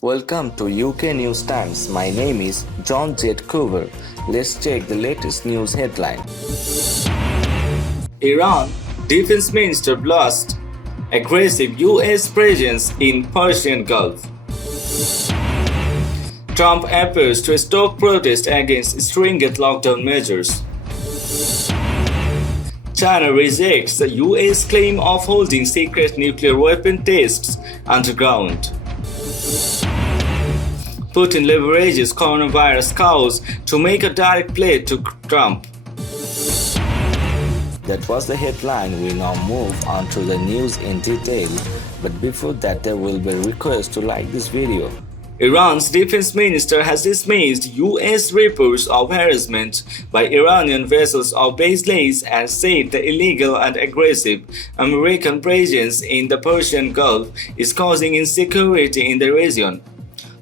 Welcome to UK News Times. My name is John J. Coover. Let's check the latest news headline. Iran Defense Minister blasts aggressive US presence in Persian Gulf. Trump appears to stoke protest against stringent lockdown measures. China rejects the US claim of holding secret nuclear weapon tests underground. Putin leverages coronavirus chaos to make a direct play to Trump. That was the headline. We now move on to the news in detail. But before that, there will be a request to like this video. Iran's defense minister has dismissed US reports of harassment by Iranian vessels of baselines and said the illegal and aggressive American presence in the Persian Gulf is causing insecurity in the region.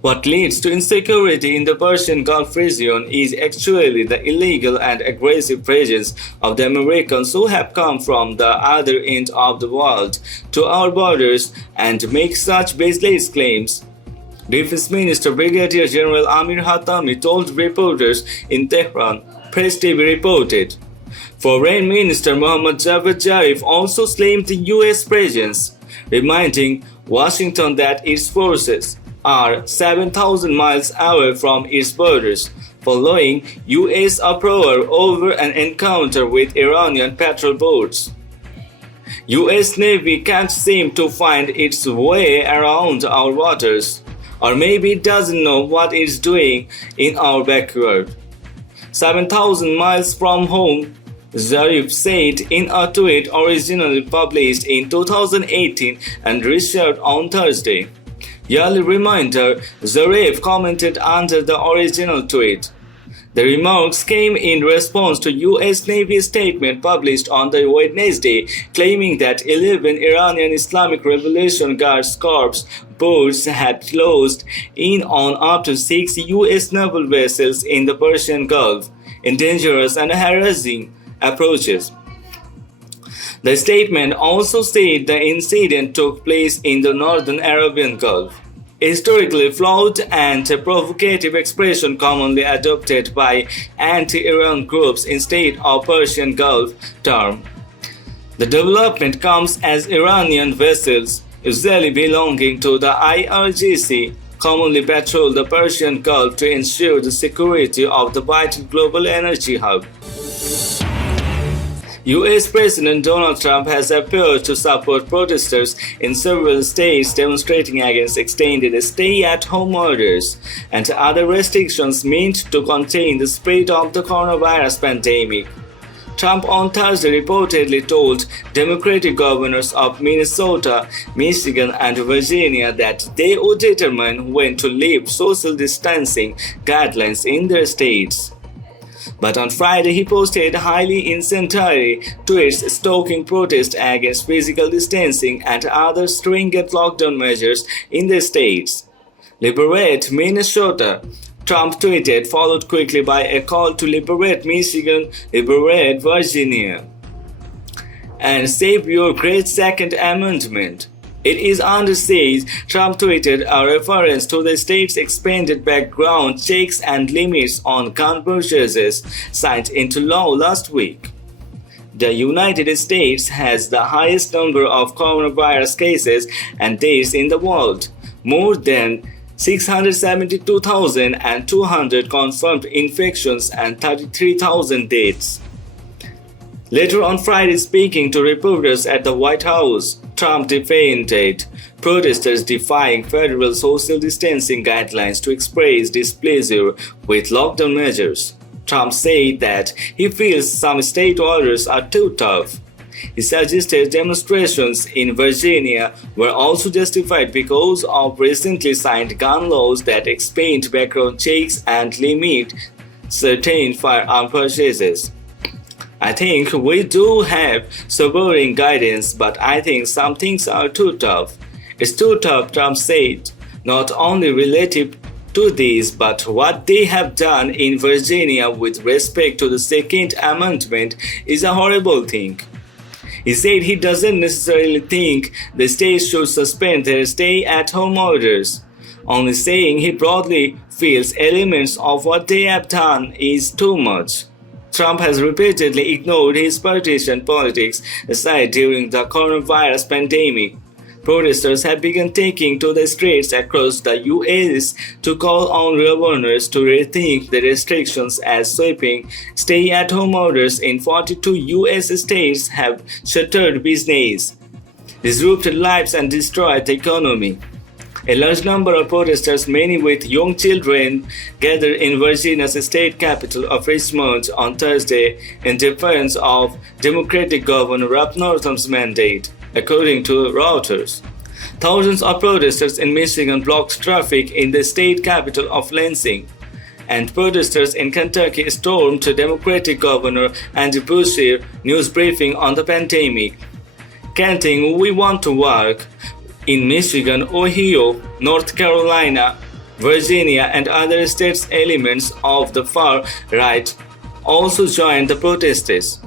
What leads to insecurity in the Persian Gulf region is actually the illegal and aggressive presence of the Americans who have come from the other end of the world to our borders and make such baseless claims. Defense Minister Brigadier General Amir Hatami told reporters in Tehran, Press TV reported. Foreign Minister Mohammad Javad Zarif also claimed the US presence, reminding Washington that its forces are 7,000 miles away from its borders, following US uproar over an encounter with Iranian patrol boats. US Navy can't seem to find its way around our waters, or maybe it doesn't know what it's doing in our backyard. 7,000 miles from home, Zarif said in a tweet originally published in 2018 and reshared on Thursday. Yearly reminder, Zarif commented under the original tweet. The remarks came in response to US Navy statement published on the Wednesday, claiming that 11 Iranian Islamic Revolution Guards Corps boats had closed in on up to 6 US naval vessels in the Persian Gulf in dangerous and harassing approaches. The statement also said the incident took place in the northern Arabian Gulf. Historically flawed and provocative expression commonly adopted by anti-Iran groups instead of Persian Gulf term. The development comes as Iranian vessels, usually belonging to the IRGC, commonly patrol the Persian Gulf to ensure the security of the vital global energy hub. US President Donald Trump has appeared to support protesters in several states demonstrating against extended stay-at-home orders and other restrictions meant to contain the spread of the coronavirus pandemic. Trump on Thursday reportedly told Democratic governors of Minnesota, Michigan, and Virginia that they would determine when to lift social distancing guidelines in their states. But on Friday, he posted highly incendiary tweets stoking protest against physical distancing and other stringent lockdown measures in the states. Liberate Minnesota, Trump tweeted, followed quickly by a call to liberate Michigan, liberate Virginia, and save your great Second Amendment. It is under siege, Trump tweeted a reference to the state's expanded background checks and limits on gun purchases signed into law last week. The United States has the highest number of coronavirus cases and deaths in the world, more than 672,200 confirmed infections and 33,000 deaths. Later on Friday, speaking to reporters at the White House, Trump defended protesters defying federal social distancing guidelines to express displeasure with lockdown measures. Trump said that he feels some state orders are too tough. He suggested demonstrations in Virginia were also justified because of recently signed gun laws that expand background checks and limit certain firearm purchases. I think we do have sobering guidance, but I think some things are too tough. It's too tough, Trump said, not only relative to this, but what they have done in Virginia with respect to the Second Amendment is a horrible thing. He said he doesn't necessarily think the states should suspend their stay-at-home orders, Only saying he broadly feels elements of what they have done is too much. Trump has repeatedly ignored his partisan politics aside during the coronavirus pandemic. Protesters have begun taking to the streets across the US to call on governors to rethink the restrictions as sweeping stay-at-home orders in 42 US states have shuttered business, disrupted lives and destroyed the economy. A large number of protesters, many with young children, gathered in Virginia's state capital of Richmond on Thursday in defiance of Democratic Governor Rob Northam's mandate, according to Reuters. Thousands of protesters in Michigan blocked traffic in the state capital of Lansing, and protesters in Kentucky stormed Democratic Governor Andy Beshear's news briefing on the pandemic, chanting, "We want to work." In Michigan, Ohio, North Carolina, Virginia, and other states, elements of the far right also joined the protests.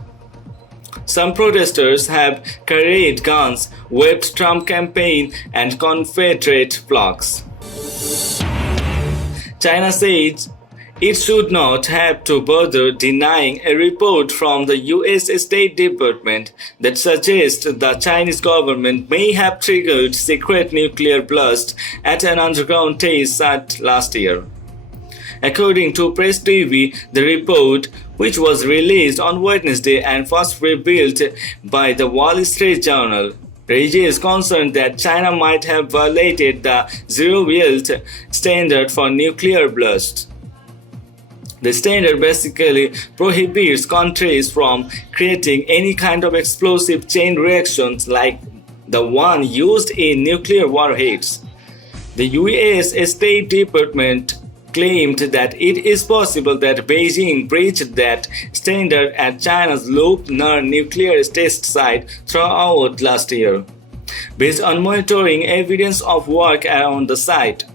Some protesters have carried guns, waved Trump campaign and Confederate flags. China said it should not have to bother denying a report from the US State Department that suggests the Chinese government may have triggered secret nuclear blast at an underground test site last year. According to Press TV, the report, which was released on Wednesday and first revealed by the Wall Street Journal, raises concern that China might have violated the zero-yield standard for nuclear blast. The standard basically prohibits countries from creating any kind of explosive chain reactions like the one used in nuclear warheads. The US State Department claimed that it is possible that Beijing breached that standard at China's Lunar nuclear test site throughout last year, based on monitoring evidence of work around the site.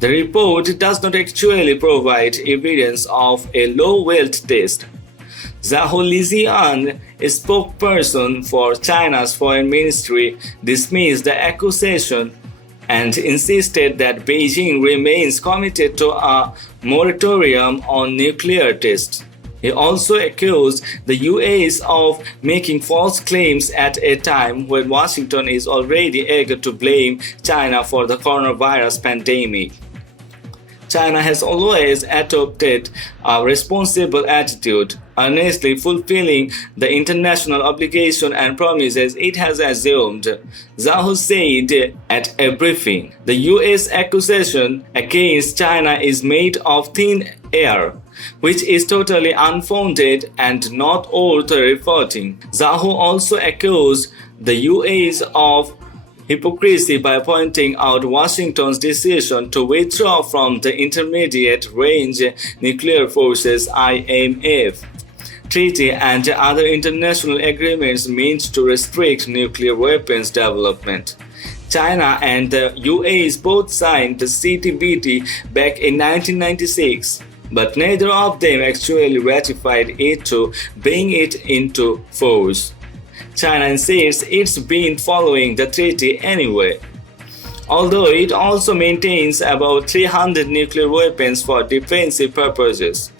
The report does not actually provide evidence of a low-yield test. Zhao Lijian, a spokesperson for China's foreign ministry, dismissed the accusation and insisted that Beijing remains committed to a moratorium on nuclear tests. He also accused the US of making false claims at a time when Washington is already eager to blame China for the coronavirus pandemic. China has always adopted a responsible attitude, earnestly fulfilling the international obligation and promises it has assumed, Zhao said at a briefing. The US accusation against China is made of thin air, which is totally unfounded and not worth reporting. Zhao also accused the US of hypocrisy by pointing out Washington's decision to withdraw from the Intermediate Range Nuclear Forces (IMF) treaty and other international agreements meant to restrict nuclear weapons development. China and the US both signed the CTBT back in 1996, but neither of them actually ratified it to bring it into force. China insists it's been following the treaty anyway, although it also maintains about 300 nuclear weapons for defensive purposes.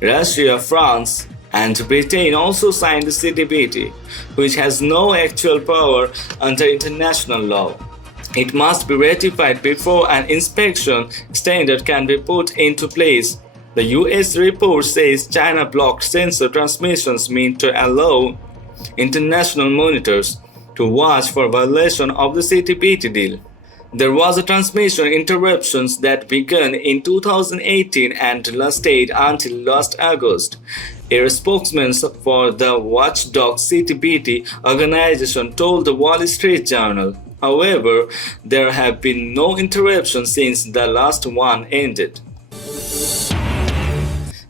Russia, France, and Britain also signed the CTBT, which has no actual power under international law. It must be ratified before an inspection standard can be put into place. The US report says China blocked sensor transmissions meant to allow international monitors to watch for violation of the CTBT deal. There was a transmission interruptions that began in 2018 and lasted until last August. A spokesman for the watchdog CTBT organization told the Wall Street Journal. However, there have been no interruptions since the last one ended.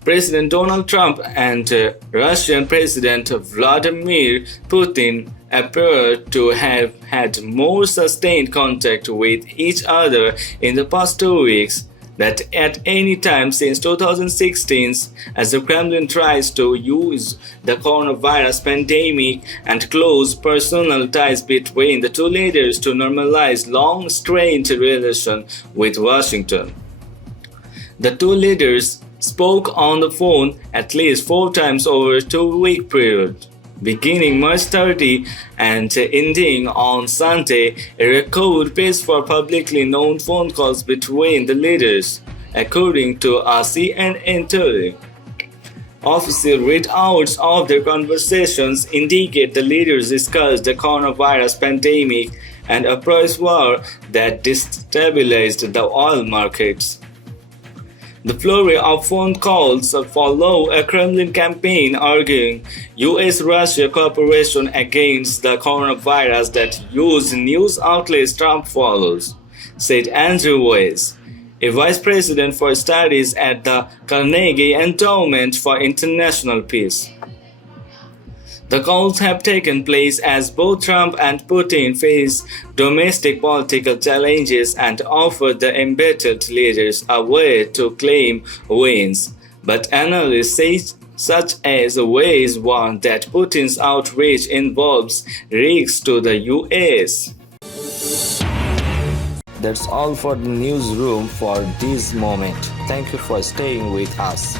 President Donald Trump and Russian President Vladimir Putin appear to have had more sustained contact with each other in the past 2 weeks, that at any time since 2016, as the Kremlin tries to use the coronavirus pandemic and close personal ties between the two leaders to normalize long-strained relations with Washington. The two leaders spoke on the phone at least 4 times over a 2-week period, beginning March 30 and ending on Sunday, a record pace for publicly known phone calls between the leaders, according to a CNN theory. Official readouts of their conversations indicate the leaders discussed the coronavirus pandemic and a price war that destabilized the oil markets. The flurry of phone calls follow a Kremlin campaign arguing US-Russia cooperation against the coronavirus that used news outlets Trump follows, said Andrew Weiss, a vice president for studies at the Carnegie Endowment for International Peace. The calls have taken place as both Trump and Putin face domestic political challenges and offer the embattled leaders a way to claim wins. But analysts say such as Weiss warn that Putin's outrage involves risks to the US. That's all for the newsroom for this moment. Thank you for staying with us.